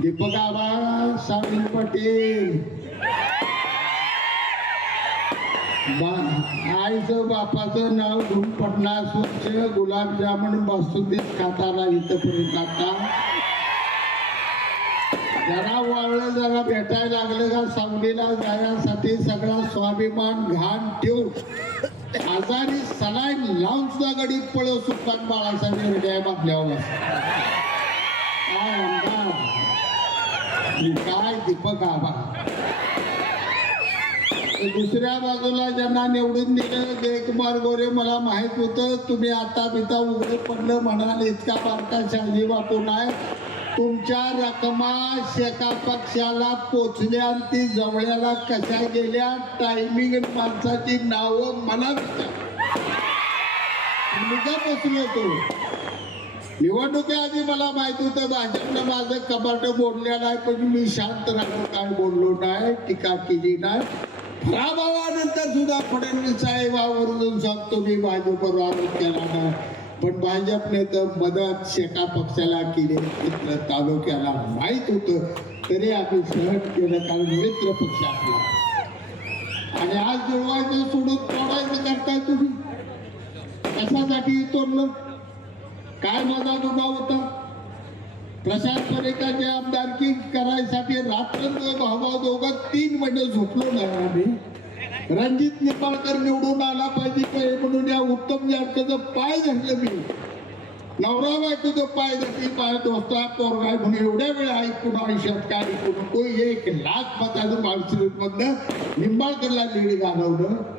दीपक आबा सावंत पाटील. बा- आईचं बापाचं नाव घेऊन पटना स्वच्छ गुलाबजामुन बासुंदी खाताला इथपर्यंत आता. जरा वळलं जरा भेटायला लागलं का? सावलीला जाण्यासाठी सगळा स्वाभिमान घाण ठेवून आजारी सलाईन लावून सुद्धा गडी पळव सुलतान बाळासाहेब हृदया बांधल्यावर आमदार? काय दीपक आबा दुसऱ्या बाजूला ज्यांना निवडून दिलं जयकुमार गोरे मला माहीत होतं तुम्ही आता बिता उघडे पडलं म्हणाल इतका बारका शहाजी बापू नाही. तुमच्या रकमा शेका पक्षाला पोचल्या आणि ती जवळ्याला कशा गेल्या टायमिंग माणसाची नावं मला विचार मी का पोचलो तो. निवडणुकीआधी मला माहीत होतं भाजपनं माझं कपाट बोलल्या नाही पण मी शांत राहून काय बोललो नाही टीका केली नाही. पराभवानंतर सुद्धा फडणवीस साहेबावरून सांगतो मी भाजपवर आरोप केला नाही. पण भाजपने तर मदत शेका पक्षाला केली मित्र तालुक्याला माहीत होतं तरी आम्ही सहन केलं कारण मित्र पक्ष आपला आणि आज जुळवायचं सोडून तोडायचं करताय तुम्ही. कशासाठी तोडलं काय माझा दुभाव होता? प्रशांत परेकाची आमदारकी करायसाठी रात्र भावा दोघं तीन महिने झोपलो नाही आम्ही. रणजित निंबाळकर निवडून आला पाहिजे काय म्हणून या उत्तम जाटचं पाय धरलं मी. नवरा बायकोचं पाय धरली पाय दोस्ता पोरगा म्हणून एवढ्या वेळ ऐकून आयुष्यात काय ऐकून तो एक लाख मताचं माणसं निंबाळकरला लीड घालवलं